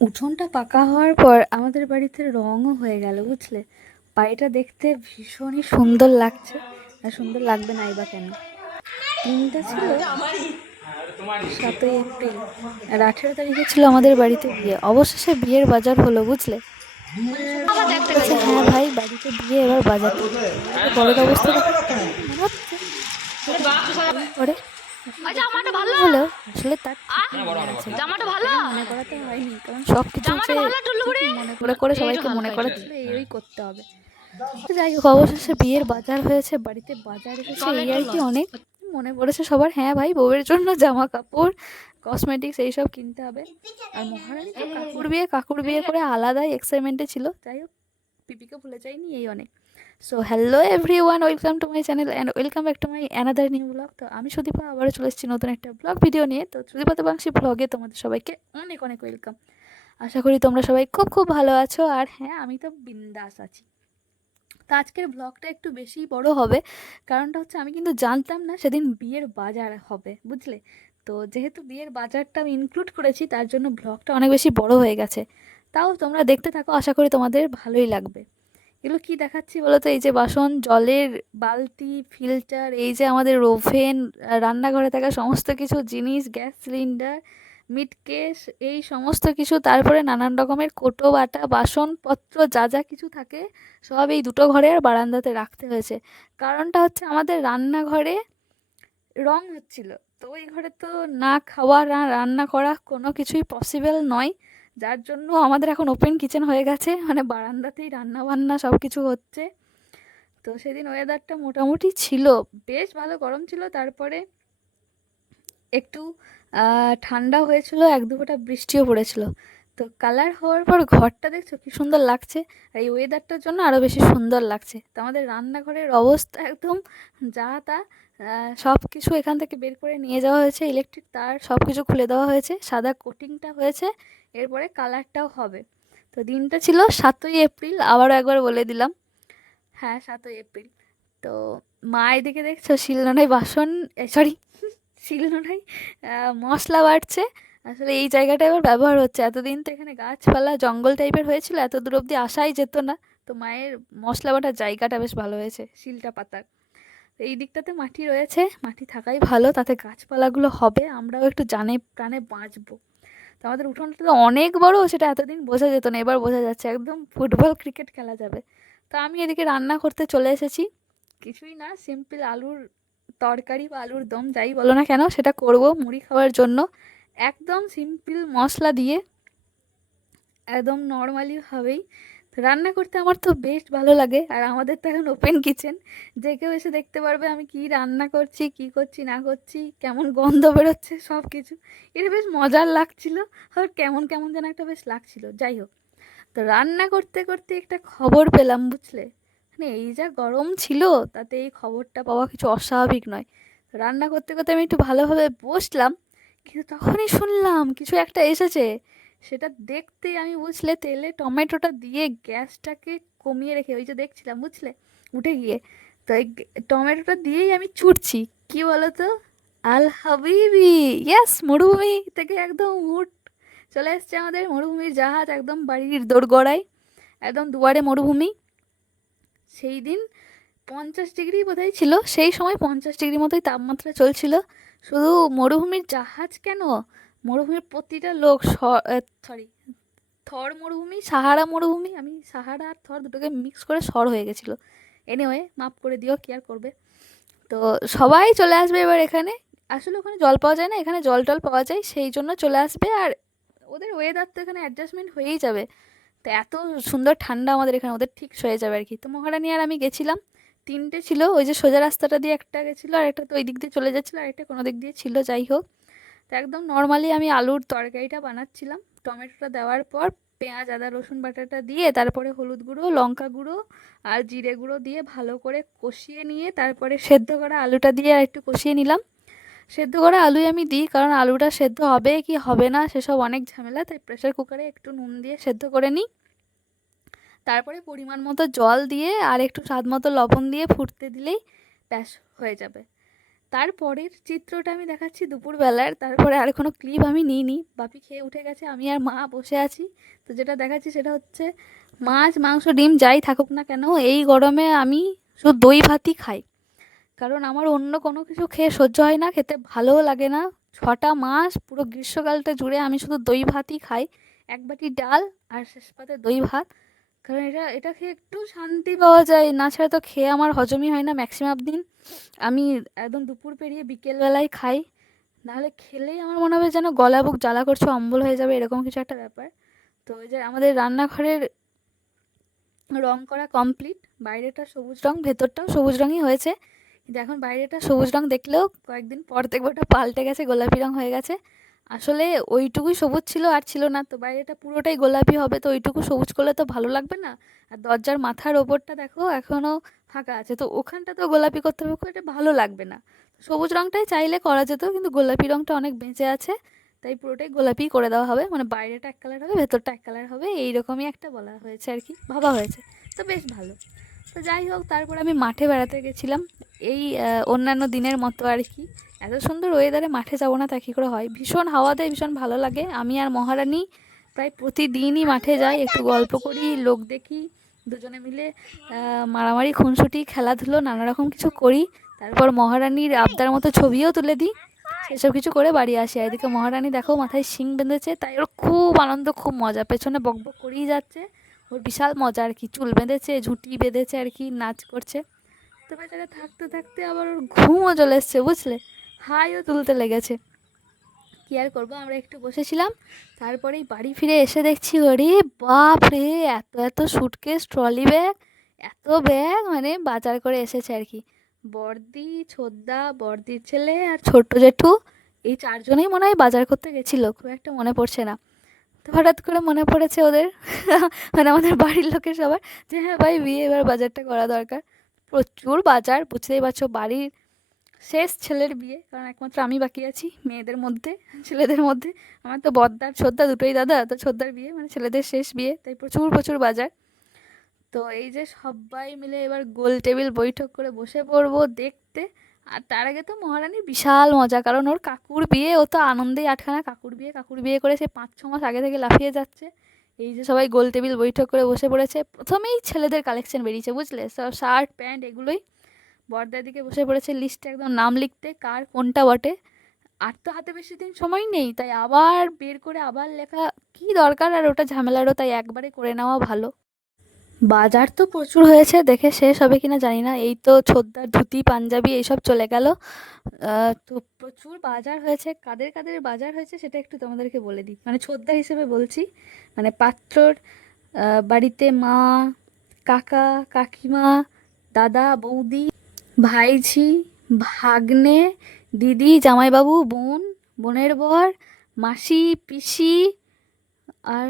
উঠোনটা পাকা হওয়ার পর আমাদের বাড়িতে রঙও হয়ে গেল, বুঝলে? বাড়িটা দেখতে ভীষণই সুন্দর লাগছে, আর সুন্দর লাগবে নাই বা কেন? দিনটা ছিল, সাতই এপ্রিল, আর আঠেরো তারিখে ছিল আমাদের বাড়িতে বিয়ে। অবশেষে বিয়ের বাজার হলো, বুঝলে? হ্যাঁ ভাই, বাড়িতে বিয়ে, এবার বাজার। হবে। অবস্থা পরে জামাটা ভালো? হলো আসলে তার। জামাটা ভালো? মনে করাতে হয়নি কারণ সব কিছু মনে করে করে সবাইকে মনে করাচ্ছিল এই করতে হবে। যাই হোক অবশেষে বিয়ের বাজার হয়েছে বাড়িতে বাজার এসেছে এই আর কি অনেক মনে পড়েছে সবার। হ্যাঁ ভাই বউয়ের জন্য জামা কাপড় কসমেটিক্স এইসব কিনতে হবে। আর মহারানী কাকুর বিয়ে কাকুর বিয়ে করে আলাদাই এক্সাইটমেন্টে ছিল। যাই হোক পিপিকে ভুলে যাইনি এই অনেক। So hello every one welcome to my channel and welcome back to my another new blog তো আমি সুদীপা, আবারও চলে এসেছি নতুন একটা ব্লগ ভিডিও নিয়ে। তো সুদীপা বাংশী ব্লগে তোমাদের সবাইকে অনেক অনেক ওয়েলকাম আশা করি তোমরা সবাই খুব খুব ভালো আছো। আর হ্যাঁ আমি তো বিন্দাস আছি। তো আজকের ব্লগটা একটু বেশি বড় হবে। কারণটা হচ্ছে, আমি কিন্তু জানতাম না সেদিন বিয়ের বাজার হবে, বুঝলে? তো যেহেতু বিয়ের বাজারটা আমি ইনক্লুড করেছি, তার জন্য ব্লগটা অনেক বেশি বড় হয়ে গেছে। তাও তোমরা দেখতে থাকো, আশা করি তোমাদের ভালোই লাগবে। এগুলো কি দেখাচ্ছি বলো তো এই যে বাসন, জলের বালতি, ফিল্টার, এই যে আমাদের ওভেন, রান্নাঘরে থাকা সমস্ত কিছু, জিনিস, গ্যাস সিলিন্ডার মিটকেস এই সমস্ত কিছু, তারপরে নানান রকমের কোটো বাটা, বাসনপত্র, যা যা কিছু থাকে, সব এই দুটো ঘরে আর বারান্দাতে রাখতে হয়েছে। কারণটা হচ্ছে আমাদের রান্নাঘরে রং হচ্ছিল। তো ওই ঘরে তো না খাওয়া রান্না করা কোনো কিছুই পসিবল নয়। যার জন্য আমাদের এখন ওপেন কিচেন হয়ে গেছে। মানে বারান্দাতেই রান্না বান্না সব কিছু হচ্ছে। তো সেদিন ওয়েদারটা মোটামুটি ছিল। বেশ ভালো গরম ছিল। তারপরে একটু ঠান্ডা হয়েছিল। এক দুপোটা বৃষ্টিও পড়েছিল। তো কালার হওয়ার পর ঘরটা দেখছ কি সুন্দর লাগছে? আর এই ওয়েদারটার জন্য আরও বেশি সুন্দর লাগছে। তো আমাদের রান্নাঘরের অবস্থা একদম যা তা সব কিছু এখান থেকে বের করে নিয়ে যাওয়া হয়েছে। ইলেকট্রিক তার সব কিছু খুলে দেওয়া হয়েছে। সাদা কোটিংটা হয়েছে। এরপরে কালারটাও হবে। তো দিনটা ছিল সাতই এপ্রিল, আবারও একবার বলে দিলাম। হ্যাঁ সাতই এপ্রিল। তো মা এদিকে দেখছ শিলনোড়ায় বাসন সরি শিলনোড়ায় মশলা বাড়ছে আসলে এই জায়গাটা এবার ব্যবহার হচ্ছে। এতদিন তো এখানে গাছপালা, জঙ্গল টাইপের হয়েছিল এত দূর অবধি আসাই যেত না। তো মায়ের মশলা বাটার জায়গাটা বেশ ভালো হয়েছে, শিলটা পাতার। এই দিকটাতে মাটি রয়েছে, মাটি থাকাই ভালো, তাতে গাছপালাগুলো হবে, আমরাও একটু জানে প্রাণে বাঁচবো। তো আমাদের উঠোনটা তো অনেক বড়, সেটা এতদিন বোঝা যেত না, এবার বোঝা যাচ্ছে, একদম ফুটবল ক্রিকেট খেলা যাবে। তো আমি এদিকে রান্না করতে চলে এসেছি। কিছুই না সিম্পল আলুর তরকারি বা আলুর দম, যাই বলো না কেন, সেটা করব মুড়ি খাওয়ার জন্য। একদম সিম্পল মশলা দিয়ে একদম নর্মালিভাবেই রান্না করতে আমার তো বেশ ভালো লাগে। আর আমাদের তো এখন ওপেন কিচেন যে কেউ এসে দেখতে পারবে আমি কি রান্না করছি, কি করছি, না করছি, কেমন গন্ধ বেরোচ্ছে সব কিছু এটা বেশ মজার লাগছিল। আর কেমন কেমন যেন একটা বেশ লাগছিল। যাই হোক। তো রান্না করতে করতে একটা খবর পেলাম, বুঝলে? মানে এই যা গরম ছিল, তাতে এই খবরটা পাওয়া কিছু অস্বাভাবিক নয়। রান্না করতে করতে আমি একটু ভালোভাবে বসলাম। কিন্তু তখনই শুনলাম কিছু একটা এসেছে। সেটা দেখতে আমি বুঝলে তেলে টমেটোটা দিয়ে গ্যাসটাকে কমিয়ে রেখে, ওই যে দেখছিলাম বুঝলে, উঠে গিয়ে, তো এই টমেটোটা দিয়েই আমি ছুটছি। কি বলো তো আল হাবিবি, ইয়াস, মরুভূমি থেকে একদম উঠ। চলে এসছে আমাদের মরুভূমির জাহাজ একদম বাড়ির দোরগড়ায়, একদম দুয়ারে মরুভূমি। সেই দিন পঞ্চাশ ডিগ্রি বোধহয় ছিল, সেই সময় পঞ্চাশ ডিগ্রি মতোই তাপমাত্রা চলছিল। শুধু মরুভূমির জাহাজ কেন? মরুভূমির প্রতিটা লোক সরি থর মরুভূমি, সাহারা মরুভূমি, আমি সাহারা আর থর দুটোকে মিক্স করে সর হয়ে গেছিল। এনিওয়ে মাফ করে দিও, কি আর করবে? তো সবাই চলে আসবে এবার এখানে। আসলে ওখানে জল পাওয়া যায় না, এখানে জল টল পাওয়া যায়, সেই জন্য চলে আসবে। আর ওদের ওয়েদার তো এখানে অ্যাডজাস্টমেন্ট হয়েই যাবে। তো এত সুন্দর ঠান্ডা আমাদের এখানে, ওদের ঠিক হয়ে যাবে আর কি। তো মহারানী আর আমি গেছিলাম। তিনটে ছিল, ওই যে সোজা রাস্তাটা দিয়ে একটা গেছিল, আর একটা তো ওই দিক দিয়ে চলে যাচ্ছিল, আর একটা কোনো দিক দিয়ে ছিল, যাই হোক। তো একদম নর্মালি আমি আলুর তরকারিটা বানাচ্ছিলাম। টমেটোটা দেওয়ার পর পেঁয়াজ, আদা, রসুন, বাটাটা দিয়ে, তারপরে হলুদ গুঁড়ো, লঙ্কা গুঁড়ো আর জিরে গুঁড়ো দিয়ে ভালো করে কষিয়ে নিয়ে তারপরে সেদ্ধ করা আলুটা দিয়ে আর একটু কষিয়ে নিলাম। সেদ্ধ করা আলুই আমি দিই, কারণ আলুটা সেদ্ধ হবে কি হবে না, সেসব অনেক ঝামেলা, তাই প্রেশার কুকারে একটু নুন দিয়ে সেদ্ধ করে নিই। তারপরে পরিমাণ মতো জল দিয়ে আর একটু স্বাদ মতো লবণ দিয়ে ফুটতে দিলেই ব্যাস হয়ে যাবে। তারপরের চিত্রটা আমি দেখাচ্ছি দুপুরবেলার, তারপরে আর কোনো ক্লিপ আমি নিইনি। বাপি খেয়ে উঠে গেছে, আমি আর মা বসে আছি। তো যেটা দেখাচ্ছি সেটা হচ্ছে মাছ, মাংস, ডিম যাই থাকুক না কেন, এই গরমে আমি শুধু দই ভাতই খাই। কারণ আমার অন্য কোনো কিছু খেয়ে সহ্য হয় না, খেতে ভালোও লাগে না। ছটা মাস পুরো গ্রীষ্মকালটা জুড়ে আমি শুধু দই ভাতই খাই। এক বাটি ডাল আর শেষ পাতে দই ভাত। কারণ এটা এটা খেয়ে একটু শান্তি পাওয়া যায়। না ছাড়া তো খেয়ে আমার হজমই হয় না ম্যাক্সিমাম দিন। আমি একদম দুপুর পেরিয়ে বিকেলবেলায় খাই। নাহলে খেলেই আমার মনে হবে যেন গলা বুক জ্বালা করছে, অম্বল হয়ে যাবে, এরকম কিছু একটা ব্যাপার। তো ওই যে আমাদের রান্নাঘরের রং করা কমপ্লিট বাইরেটা সবুজ রং, ভেতরটাও সবুজ রঙই হয়েছে। কিন্তু এখন বাইরেটা সবুজ রং দেখলেও কয়েকদিন পর দেখব ওটা পাল্টে গেছে, গোলাপি রং হয়ে গেছে। আসলে ওইটুকুই সবুজ ছিল আর ছিল না। তো বাইরেটা পুরোটাই গোলাপি হবে, তো ওইটুকু সবুজ করলে তো ভালো লাগবে না? আর দরজার মাথার ওপরটা দেখো এখনও ফাঁকা আছে। তো ওখানটা তো গোলাপি করতে হবে, খুব এটা ভালো লাগবে না। সবুজ রঙটাই চাইলে করা যেত, কিন্তু গোলাপি রঙটা অনেক বেঁচে আছে, তাই পুরোটাই গোলাপি করে দেওয়া হবে। মানে বাইরেটা এক কালার হবে, ভেতরটা এক কালার হবে, এইরকমই একটা বলা হয়েছে আর কি, ভাবা হয়েছে। তো বেশ ভালো। তো যাই হোক, তারপর আমি মাঠে বেড়াতে গেছিলাম। এই অন্যান্য দিনের মতো আর কি। এত সুন্দর ওয়েদারে মাঠে যাব না তা কী করে হয়? ভীষণ হাওয়া দেয়, ভীষণ ভালো লাগে। আমি আর মহারানী প্রায় প্রতিদিনই মাঠে যাই, একটু গল্প করি, লোক দেখি, দুজনে মিলে মারামারি, খুনসুটি, খেলাধুলো, নানা রকম কিছু করি। তারপর মহারানীর আবদার মতো ছবিও তুলে দিই। সেসব কিছু করে বাড়ি আসি। এদিকে মহারানী দেখো, মাথায় শিং বেঁধেছে, তাই ওর খুব আনন্দ, খুব মজা। পেছনে বকবক করেই যাচ্ছে। বিশাল মজা আর কি। চুল বেঁধেছে, ঝুঁটি বেঁধেছে আর কি, নাচ করছে। তো বেচারা থাকতে থাকতে আবার ওর ঘুমও চলে এসছে, বুঝলে? হাইও তুলতে লেগেছে। কী আর করব, আমরা একটু বসেছিলাম, তারপরেই বাড়ি ফিরে এসে দেখছি, ওরে বাপ রে, এত এত সুটকেস ট্রলি ব্যাগ এত ব্যাগ মানে বাজার করে এসেছে আর কি। বর্দি, ছোদ্দা, বর্দির ছেলে আর ছোট্ট জেঠু, এই চারজনেই মনে হয় বাজার করতে গেছিল, খুব একটা মনে পড়ছে না। তো হঠাৎ করে মনে পড়েছে ওদের মানে আমাদের বাড়ির লোকের সবার, যে হ্যাঁ ভাই বিয়ে, এবার বাজারটা করা দরকার। প্রচুর বাজার, বুঝতেই পারছ, বাড়ির শেষ ছেলের বিয়ে, কারণ একমাত্র আমি বাকি আছি, মেয়েদের মধ্যে, ছেলেদের মধ্যে। আমার তো বদ্দার ছোদ্দা দুটোই দাদা, তো ছোদ্দার বিয়ে মানে ছেলেদের শেষ বিয়ে, তাই প্রচুর প্রচুর বাজার। তো এই যে সবাই মিলে এবার গোল টেবিল বৈঠক করে বসে পড়ব দেখতে। আর তার আগে তো মহারানীর বিশাল মজা, কারণ ওর কাকুর বিয়ে, ও তো আনন্দেই আটখানা কাকুর বিয়ে কাকুর বিয়ে করে সে পাঁচ ছ মাস আগে থেকে লাফিয়ে যাচ্ছে। এই যে সবাই গোল টেবিল বৈঠক করে বসে পড়েছে, প্রথমেই ছেলেদের কালেকশন বেরিয়েছে, বুঝলে? সব শার্ট, প্যান্ট এগুলোই বর্দার দিকে বসে পড়েছে লিস্টে একদম নাম লিখতে, কার কোনটা বটে। আর তো হাতে বেশি দিন সময় নেই, তাই আবার বের করে আবার লেখা, কি দরকার? আর ওটা ঝামেলারও, তাই একবারে করে নেওয়া ভালো। বাজার তো প্রচুর হয়েছে, দেখে শেষ হবে কিনা জানি না। এই তো ছোদ্দার ধুতি, পাঞ্জাবি, এইসব চলে গেল। তো প্রচুর বাজার হয়েছে। কাদের কাদের বাজার হয়েছে সেটা একটু তোমাদেরকে বলে দিই। মানে ছোদ্দার হিসেবে বলছি। মানে পাত্রর বাড়িতে মা, কাকা, কাকিমা, দাদা, বৌদি, ভাইঝি, ভাগ্নে, দিদি, জামাইবাবু, বোন, বোনের বর, মাসি, পিসি, আর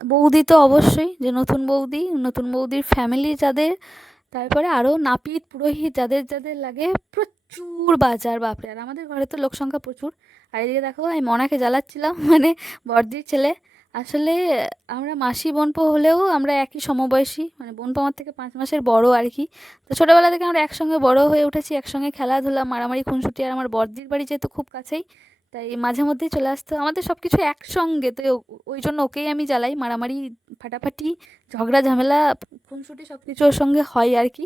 বৌদি তো অবশ্যই, যে নতুন বৌদি, নতুন বৌদির ফ্যামিলি যাদের, তারপরে আরও নাপিত পুরোহিত যাদের যাদের লাগে প্রচুর বাজার, বাপরে, আর আমাদের ঘরে তো লোক সংখ্যা প্রচুর। আর এদিকে দেখো আমি মনাকে জ্বালাচ্ছিলাম মানে বর্দির ছেলে। আসলে আমরা মাসি বোনপো হলেও আমরা একই সমবয়সী মানে বোনপো আমার থেকে পাঁচ মাসের বড় আর কি। তো ছোটোবেলা থেকে আমরা একসঙ্গে বড় হয়ে উঠেছি, একসঙ্গে খেলাধুলা, মারামারি, খুনসুটি, আর আমার বর্দির বাড়ি যেহেতু খুব কাছেই তাই মাঝে মধ্যেই চলে আসতো। আমাদের সব কিছু একসঙ্গে, তো ওই জন্য ওকেই আমি জ্বালাই মারামারি, ফাটাফাটি, ঝগড়া, ঝামেলা, খুনসুটি সব কিছু ওর সঙ্গে হয় আর কি।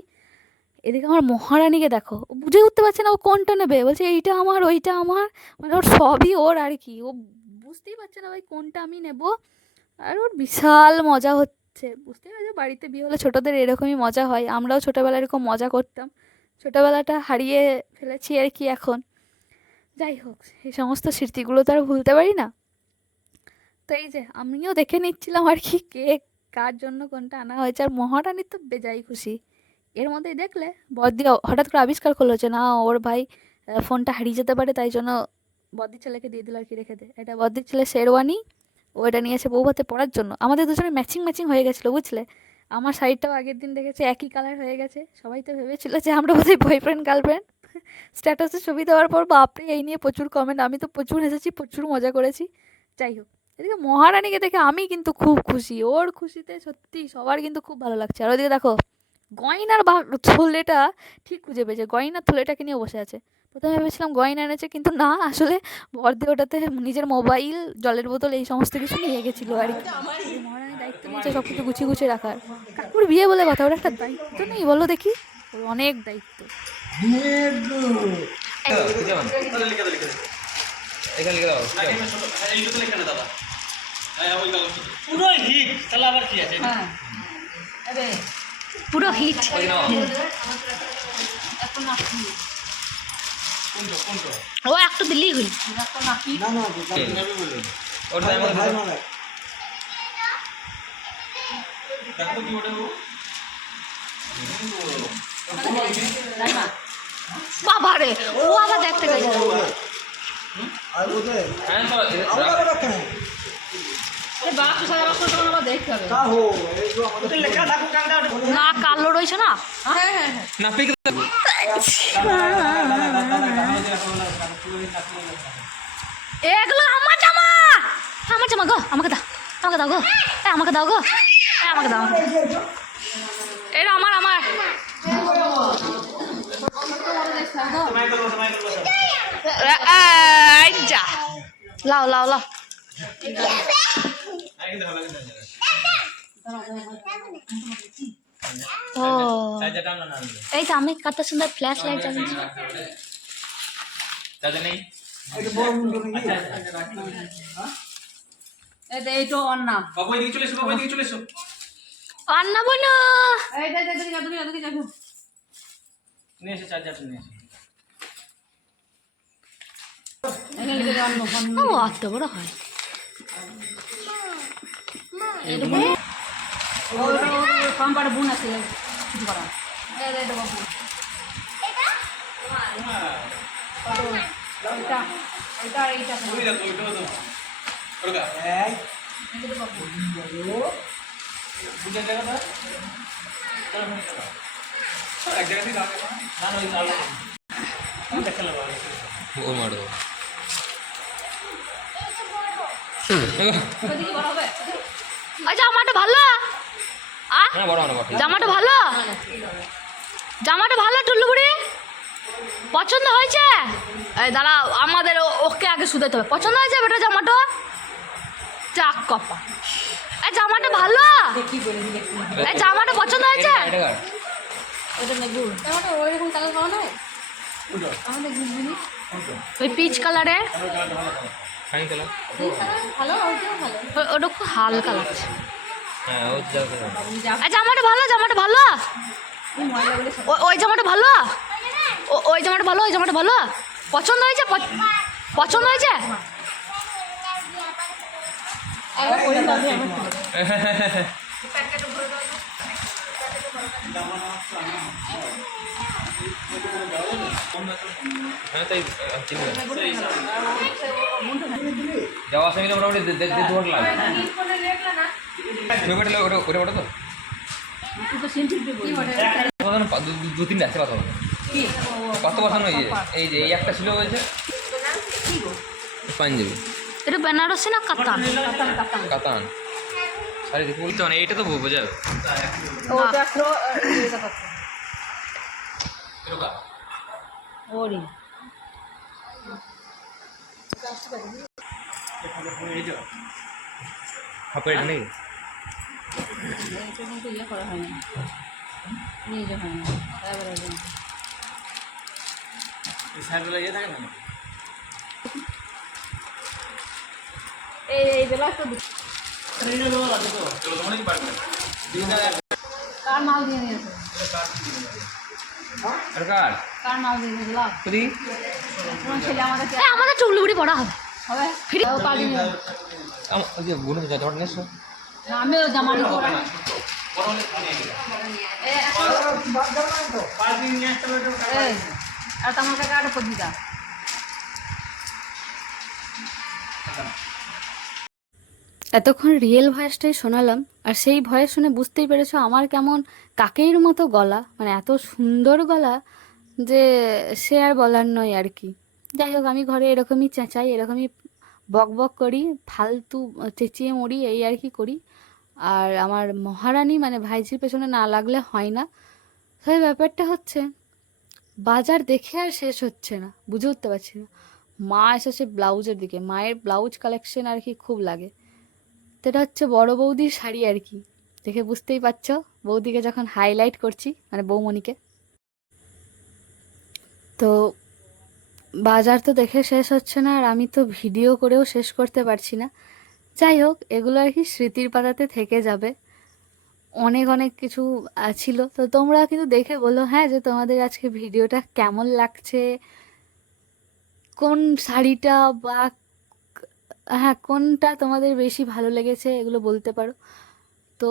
এদিকে আমার মহারানীকে দেখো, ও বুঝে উঠতে পারছে না ও কোনটা নেবে। বলছে, এইটা আমার, ওইটা আমার। মানে ওর সবই ওর আর কি। ও বুঝতেই পারছে না ভাই কোনটা আমি নেব। আর ওর বিশাল মজা হচ্ছে। বুঝতেই পারছ, বাড়িতে বিয়ে হলে ছোটোদের এরকমই মজা হয়। আমরাও ছোটোবেলায় এরকম মজা করতাম। ছোটোবেলাটা হারিয়ে ফেলেছি আর কি এখন। যাই হোক এই সমস্ত স্মৃতিগুলো তো আর ভুলতে পারি না। তো এই যে আমিও দেখে নিচ্ছিলাম আর কি কে কার জন্য কোনটা আনা হয়েছে আর মহারানীর তো বেজাই খুশি। এর মধ্যেই দেখলে বদ্দি হঠাৎ করে আবিষ্কার করল যে না ওর ভাই ফোনটা হারিয়ে যেতে পারে তাই জন্য বদ্দির ছেলেকে দিয়ে দিল আর কি রেখে দে। এটা বদ্দির ছেলে শেরওয়ানি ও এটা নিয়েছে বৌভাতে পড়ার জন্য। আমাদের দুজনে ম্যাচিং ম্যাচিং হয়ে গেছিল বুঝলে? আমার শাড়িটাও আগের দিন দেখেছে একই কালার হয়ে গেছে। সবাই তো ভেবেছিল যে আমরা বোধহয় বয়ফ্রেন্ড গার্লফ্রেন্ড স্ট্যাটাসে ছবি দেওয়ার পর বাপরে, এই নিয়ে প্রচুর কমেন্ট আমি তো প্রচুর হেসেছি, প্রচুর মজা করেছি। যাই হোক, এদিকে মহারানীকে দেখে আমি কিন্তু খুব খুশি। ওর খুশিতে সত্যি সবার কিন্তু খুব ভালো লাগছে। আর ওদিকে দেখো, গয়নার বা, থলেটা ঠিক খুঁজে পেয়েছে। গয়নার থলেটাকে নিয়ে বসে আছে। প্রথমে ভেবেছিলাম গয়না এনেছে, কিন্তু না, আসলে বর্দি ওটাতে নিজের মোবাইল জলের বোতল এই সমস্ত কিছু নিয়ে গেছিল আর কি। মহারানী দায়িত্ব নিয়েছে সব কিছু গুছিয়ে গুছিয়ে রাখার। কাকুর বিয়ে বলে কথা, ওর একটা দায়িত্ব নেই, বলো দেখি। ওর অনেক দায়িত্ব। এখানে লিখে দাও পুরো হিট তাহলে আবার কি আছে? পুরো হিট ও একটু দিলেই হইল ওর দাম কত? বাবা রে ও আবার দেখতে গেছে হ্যাঁ না কালো রয়েছে না? না এগুলো আমার জামা! আমার জামা গো আমাকে দাও আমাকে দাও গো। এ আমাকে দাও গো। এ আমাকে দাও। এটা আমার আমার। যা লাও লাও লাও ও এই তো আমি কত সুন্দর ফ্ল্যাশ লাইট জ্বালিয়েছি দাদা নেই এইটো অন্না বাবু এদিকে চলে এসো বাবু এদিকে চলে এসো অন্না বোনো এইটা দেখি যাও তুমি দেখি যাও নিয়ে এসে চার্জারটা নিয়ে এসো বড় হয় বোন আছে কিছু করা দেখো ওইটাও দাও ওরকা বুঝে জায়গাটা এক জায়গা থেকে দাও না না ওই আলো আমি দেখতে লাগবো ও মারো জামাটা ভালো? হ্যাঁ জামাটা ভালো জামাটা ভালো টুল্লু বুড়ি পছন্দ হয়েছে? এই দাঁড়া আমাদের ও- ওকে আগে শুধাতে হবে। পছন্দ হয়েছে বেটা জামাটা? চাক কপা এই জামাটা ভালো? এই জামাটা পছন্দ হয়েছে? ওইরকম কালার পাওয়া আমাদের ওই পিচ ভালো ও- ওটা খুব হালকা লাগছে। হ্যাঁ কালার জামাটা ভালো জামাটা ভালো? ওই জামাটা ভালো? ও- ওই জামাটা ভালো ওই জামাটা ভালো? পছন্দ হয়েছে? পছন্দ হয়েছে? হ্যাঁ তাই যাওয়া আসা মিলে মোটামুটি? দে- ঘণ্টা লাগবে ছবি কাটলে ওটা ওটা ওটা তো দু- তিনটা আছে কথা কত বসানো এই যে এই যে এই একটা ছিল বলছে। পাঞ্জাবি। এটা বেনারসি না কাতান? কাতান। শাড়ি দেখে বলতে মানে এইটা তো বোঝা যাবে। ওরি এটা নেই? ইয়ে করা হয় না। নিয়ে যাওয়া হয় না। তারপরে ইয়ে থাকে না? এই এই বেলা তো কার মাল দিয়ে আর কার? মাল দিয়ে তোমার ছেলে আমাদের এই আমাদের চুলগুড়ি পড়া হবে। হবে? আমিও জামা নিয়ে আর তোমার আরও পদিদা এতক্ষণ রিয়েল ভয়েসটাই শোনালাম, আর সেই ভয়েস শুনে বুঝতেই পেরেছ আমার কেমন কাকের মতো গলা মানে এত সুন্দর গলা যে সে আর বলার নয় আর কি। যাই হোক, আমি ঘরে এরকমই চেঁচাই, এরকমই বক বক করি, ফালতু চেঁচিয়ে মরি, এই আর কি করি। আর আমার মহারানী মানে ভাইঝির পেছনে না লাগলে হয় না। তবে ব্যাপারটা হচ্ছে, বাজার দেখে আর শেষ হচ্ছে না, বুঝে উঠতে পারছি না। মা এসেছে ব্লাউজের দিকে, মায়ের ব্লাউজ কালেকশন আর কি খুব লাগে। তো এটা হচ্ছে বড় বৌদির শাড়ি আর কি। দেখে বুঝতেই পারছ, বৌদিকে যখন হাইলাইট করছি মানে বৌমণিকে। তো বাজার তো দেখে শেষ হচ্ছে না, আর আমি তো ভিডিও করেও শেষ করতে পারছি না। যাই হোক, এগুলো আর কি স্মৃতির পাতাতে থেকে যাবে। অনেক অনেক কিছু ছিল। তো তোমরা কিন্তু দেখে বলো হ্যাঁ যে তোমাদের আজকে ভিডিওটা কেমন লাগছে? কোন শাড়িটা বা হ্যাঁ কোনটা তোমাদের বেশি ভালো লেগেছে এগুলো বলতে পারো। তো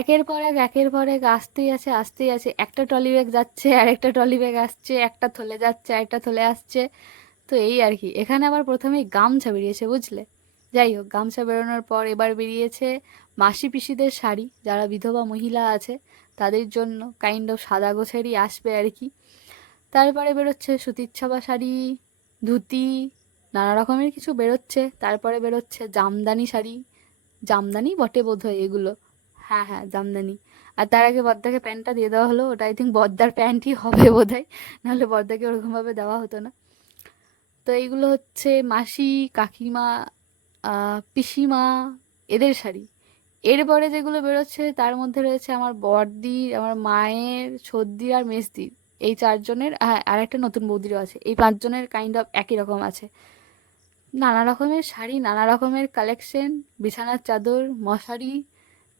একের পর এক, একের পর এক আসতেই আছে আসতেই আছে। একটা ট্রলি ব্যাগ যাচ্ছে, আর একটা ট্রলি ব্যাগ আসছে, একটা থলে যাচ্ছে একটা থলে আসছে। তো এই আর কি। এখানে আবার প্রথমেই গামছা বেরিয়েছে, বুঝলে? যাই হোক, গামছা বেরোনোর পর এবার বেরিয়েছে মাসি পিসিদের শাড়ি। যারা বিধবা মহিলা আছে, তাদের জন্য কাইন্ড অফ সাদা গোছেরই আসবে আর কি। তারপরে বেরোচ্ছে সুতির ছাপা শাড়ি, ধুতি নানা রকমের কিছু বেরোচ্ছে, তারপরে বেরোচ্ছে জামদানি শাড়ি। জামদানি বটে বোধ হয় এগুলো। হ্যাঁ হ্যাঁ জামদানি। আর তার আগে বদ্দাকে প্যান্টটা দিয়ে দেওয়া হলো। ওটা আই থিঙ্ক বদ্দার প্যান্টই হবে বোধ হয় নাহলে বদ্দাকে ওরকমভাবে দেওয়া হতো না। তো এইগুলো হচ্ছে মাসি, কাকিমা পিসিমা, এদের শাড়ি। এরপরে যেগুলো বেরোচ্ছে, তার মধ্যে রয়েছে আমার বড়দির আমার মায়ের সর্দির আর মেজদির এই চারজনের হ্যাঁ আর একটা নতুন বৌদিরও আছে। এই পাঁচজনের কাইন্ড অফ একই রকম আছে। নানা রকমের শাড়ি, নানা রকমের কালেকশন বিছানার চাদর, মশারি,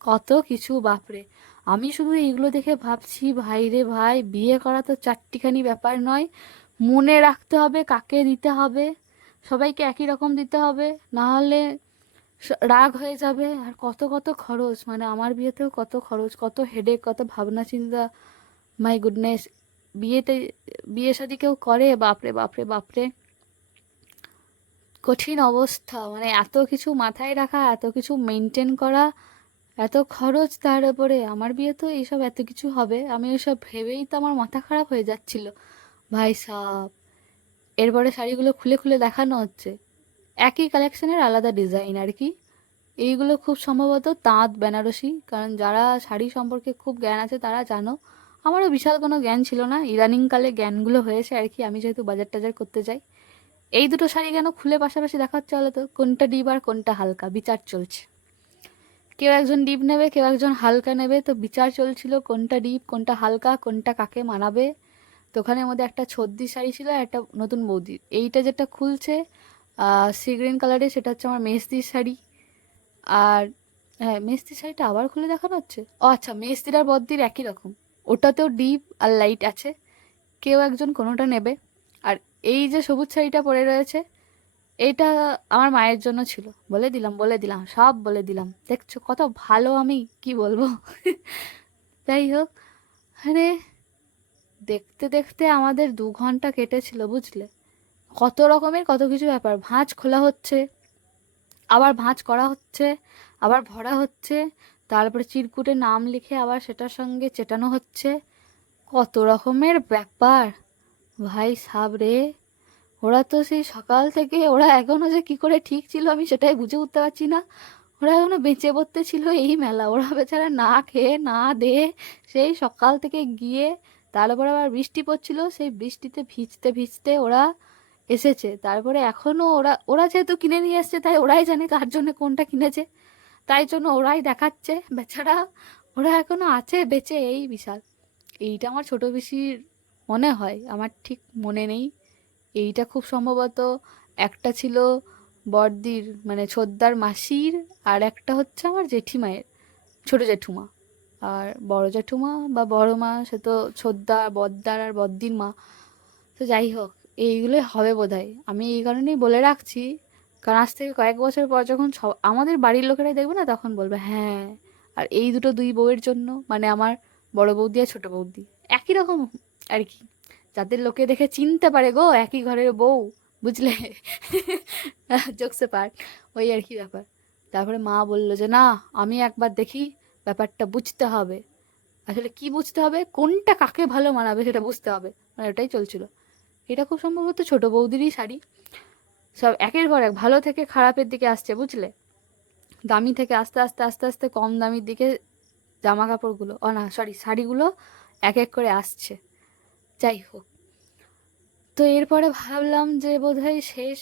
কত কিছু, বাপরে। আমি শুধু এইগুলো দেখে ভাবছি, ভাই রে ভাই, বিয়ে করা তো চারটিখানি ব্যাপার নয়। মনে রাখতে হবে, কাকে দিতে হবে, সবাইকে একই রকম দিতে হবে। নাহলে রাগ হয়ে যাবে। আর কত কত খরচ মানে আমার বিয়েতেও কত খরচ, কত হেডেক কত ভাবনা চিন্তা। মাই গুডনেস বিয়েতে, বিয়ে শাদি কেউ করে? বাপরে বাপরে বাপরে। কঠিন অবস্থা। মানে এত কিছু মাথায় রাখা, এত কিছু মেনটেন করা, এত খরচ তার উপরে। আমার বিয়ে তো এইসব এত কিছু হবে। আমি ওইসব ভেবেই তো আমার মাথা খারাপ হয়ে যাচ্ছিল। ভাই সাব, এরপরে শাড়িগুলো খুলে খুলে দেখানো হচ্ছে। একই কালেকশনের আলাদা ডিজাইন আর কি। এইগুলো খুব সম্ভবত তাঁত বেনারসি, কারণ যারা শাড়ি সম্পর্কে খুব জ্ঞান আছে তারা জানো, আমারও বিশাল কোনো জ্ঞান ছিল না। ইদানিংকালে জ্ঞানগুলো হয়েছে আর কি। আমি যেহেতু বাজার টাজার করতে যাই এই দুটো শাড়ি কেন খুলে পাশাপাশি দেখাচ্ছে বলো তো? কোনটা ডিপ আর কোনটা হালকা? বিচার চলছে। কেউ একজন ডিপ নেবে, কেউ একজন হালকা নেবে, তো বিচার চলছিল কোনটা ডিপ, কোনটা হালকা, কোনটা কাকে মানাবে? তো ওখানের মধ্যে একটা ছদ্দি শাড়ি ছিল আর একটা নতুন বৌদির। এইটা যেটা খুলছে সি গ্রিন কালারের সেটা হচ্ছে আমার মেসদির শাড়ি। আর হ্যাঁ মেস্তির শাড়িটা আবার খুলে দেখানো হচ্ছে? ও আচ্ছা মেস্তির আর বদ্দির একই রকম। ওটাতেও ডিপ আর লাইট আছে। কেউ একজন কোনোটা নেবে। আর এই যে সবুজ শাড়িটা পরে রয়েছে, এটা আমার মায়ের জন্য ছিল। বলে দিলাম বলে দিলাম, সব বলে দিলাম। দেখছ কত ভালো আমি, কি বলব? যাই হোক মানে দেখতে দেখতে আমাদের দু ঘণ্টা কেটেছিল, বুঝলে? কত রকমের কত কিছু ব্যাপার। ভাঁজ খোলা হচ্ছে, আবার ভাঁজ করা হচ্ছে, আবার ভরা হচ্ছে, তারপরে চিরকুটে নাম লিখে আবার সেটার সঙ্গে চেটানো হচ্ছে। কত রকমের ব্যাপার। ভাই সাবরে ওরা তো সেই সকাল থেকে, ওরা এখনও যে কি করে ঠিক ছিল আমি সেটাই বুঝে উঠতে পারছি না। ওরা এখনও বেঁচে পড়তে ছিল এই মেলা। ওরা বেচারা না খেয়ে, না দে, সেই সকাল থেকে গিয়ে তারপর আবার বৃষ্টি পড়ছিল, সেই বৃষ্টিতে ভিজতে ভিজতে ওরা এসেছে। তারপরে এখনও ওরা ওরা যেহেতু কিনে নিয়ে এসছে, তাই ওরাই জানে কার জন্য কোনটা কিনেছে। তাই জন্য ওরাই দেখাচ্ছে। বেচারা, ওরা এখনও আছে, বেঁচে, এই বিশাল। এইটা আমার ছোট পিসির মনে হয়, আমার ঠিক মনে নেই। এইটা খুব সম্ভবত একটা ছিল বড়দির মানে ছোদ্দার মাসির আর একটা হচ্ছে আমার জেঠিমায়ের, ছোটো জেঠুমা। আর বড় জেঠুমা বা বড় মা, সে তো ছোদ্দা, বদ্দার আর বদ্দির মা। তো যাই হোক এইগুলোই হবে বোধহয়। আমি এই কারণেই বলে রাখছি, কারণ আজ থেকে কয়েক বছর পর যখন সব আমাদের বাড়ির লোকেরাই দেখবে না, তখন বলবে হ্যাঁ আর এই দুটো দুই বউয়ের জন্য মানে আমার বড় বৌদি আর ছোট বৌদি। একই রকম আর কি। যাদের লোকে দেখে চিনতে পারে, গো, একই ঘরের বউ বুঝলে? জোকসে পার। ওই আর কি ব্যাপার। তারপরে মা বলল যে, না, আমি একবার দেখি, ব্যাপারটা বুঝতে হবে। আসলে কি বুঝতে হবে? কোনটা কাকে ভালো মানাবে সেটা বুঝতে হবে। মানে ওটাই চলছিল। এটা খুব সম্ভবত ছোট বৌদিরই শাড়ি। সব একের পর এক ভালো থেকে খারাপের দিকে আসছে, বুঝলে? দামি থেকে আস্তে আস্তে আস্তে আস্তে কম দামির দিকে জামা কাপড়গুলো ও না সরি শাড়িগুলো এক এক করে আসছে। যাই হোক। তো এরপরে ভাবলাম যে বোধহয় শেষ।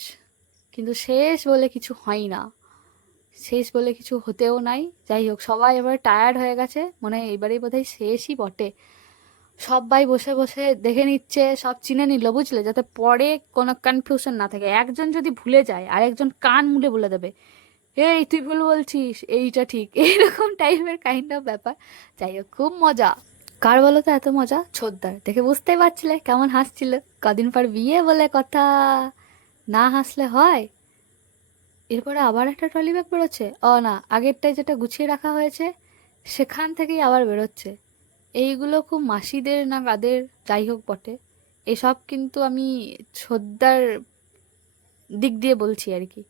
কিন্তু শেষ বলে কিছু হয় না। শেষ বলে কিছু হতেও নাই। যাই হোক, সবাই এবার টায়ার্ড হয়ে গেছে। মনে হয় এবারেই বোধহয় শেষই বটে। সবাই বসে বসে দেখে নিচ্ছে, সব চিনে নিল, বুঝলে? যাতে পরে কোনো কনফিউশন না থাকে। একজন যদি ভুলে যায় আর একজন কান মুলে বলে দেবে, এই, তুই ভুল বলছিস, এইটা ঠিক। এইরকম টাইপের কাইন্ড অফ ব্যাপার। যাই হোক, খুব মজা। কার বলো তো এত মজা? ছোদ্দার দেখে বুঝতেই পারছিলে কেমন হাসছিল। কদিন পর বিয়ে বলে কথা। না হাসলে হয়। এরপরে আবার একটা ট্রলি ব্যাগ বেরোচ্ছে। ও না, আগেরটায় যেটা গুছিয়ে রাখা হয়েছে, সেখান থেকেই আবার বেরোচ্ছে। এইগুলো খুব মাসিদের না কাদের, যাই হোক বটে। এসব কিন্তু আমি ছোদ্দার দিক দিয়ে বলছি আর কি।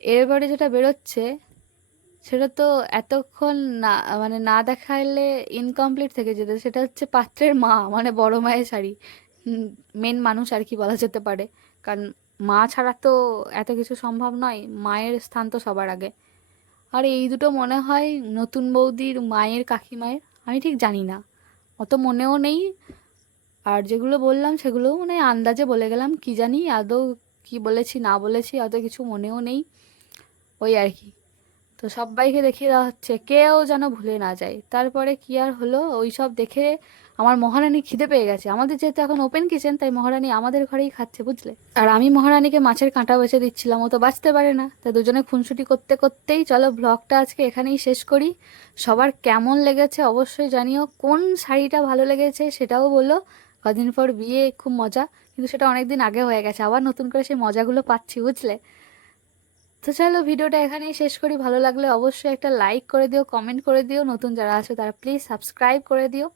এরপরে যেটা বেরোচ্ছে সেটা তো এতক্ষণ না মানে না দেখাইলে ইনকমপ্লিট থেকে যেত। সেটা হচ্ছে পাত্রের মা মানে বড় মায়ের শাড়ি। মেন মানুষ আর কি বলা যেতে পারে। কারণ মা ছাড়া তো এত কিছু সম্ভব নয়। মায়ের স্থান তো সবার আগে। আর এই দুটো মনে হয় নতুন বৌদির মায়ের কাকিমায়ের? আমি ঠিক জানি না। অত মনেও নেই। আর যেগুলো বললাম সেগুলোও মানে আন্দাজে বলে গেলাম। কি জানি আদৌ কি বলেছি, না বলেছি, অত কিছু মনেও নেই। ওই আর কি। তো সবাইকে দেখিয়ে দেওয়া হচ্ছে, কেউ যেন ভুলে না যায়। তারপরে কি আর হলো? ওই সব দেখে আমার মহারানী খিদে পেয়ে গেছে। আমাদের যেহেতু এখন ওপেন কিচেন তাই মহারানী আমাদের ঘরেই খাচ্ছে, বুঝলে? আর আমি মহারানীকে মাছের কাঁটা বেছে দিচ্ছিলাম, ও তো বাঁচতে পারে না। তাই দুজনে খুনসুটি করতে করতেই চলো ব্লগটা আজকে এখানেই শেষ করি। সবার কেমন লেগেছে অবশ্যই জানিও। কোন শাড়িটা ভালো লেগেছে সেটাও বলো। কদিন পর বিয়ে, খুব মজা। কিন্তু সেটা অনেক দিন আগে হয়ে গেছে। আবার নতুন করে সেই মজাগুলো পাচ্ছি, বুঝলে? তো চলো ভিডিওটা এখানেই শেষ করি। ভালো লাগলে অবশ্যই একটা লাইক করে দিও কমেন্ট করে দিও। নতুন যারা আছে তারা প্লিজ সাবস্ক্রাইব করে দিও।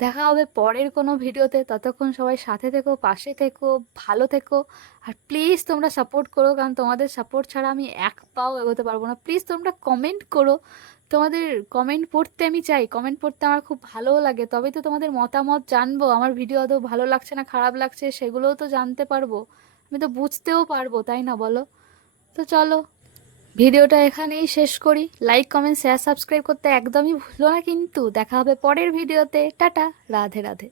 দেখা হবে পরের কোনো ভিডিওতে। ততক্ষণ সবাই সাথে থেকো, পাশে থেকো, ভালো থেকো। আর প্লিজ তোমরা সাপোর্ট করো, কারণ তোমাদের সাপোর্ট ছাড়া আমি এক পাও এগোতে পারব না। প্লিজ তোমরা কমেন্ট করো। তোমাদের কমেন্ট পড়তে আমি চাই। কমেন্ট পড়তে আমার খুব ভালোও লাগে। তবেই তো তোমাদের মতামত জানব। আমার ভিডিও আদৌ ভালো লাগছে না, খারাপ লাগছে, সেগুলোও তো জানতে পারব। আমি তো বুঝতেও পারব, তাই না বলো? তো চলো, ভিডিওটা এখানেই শেষ করি। লাইক কমেন্ট শেয়ার সাবস্ক্রাইব করতে একদমই ভুলো না কিন্তু। দেখা হবে পরের ভিডিওতে। টাটা, রাধে রাধে।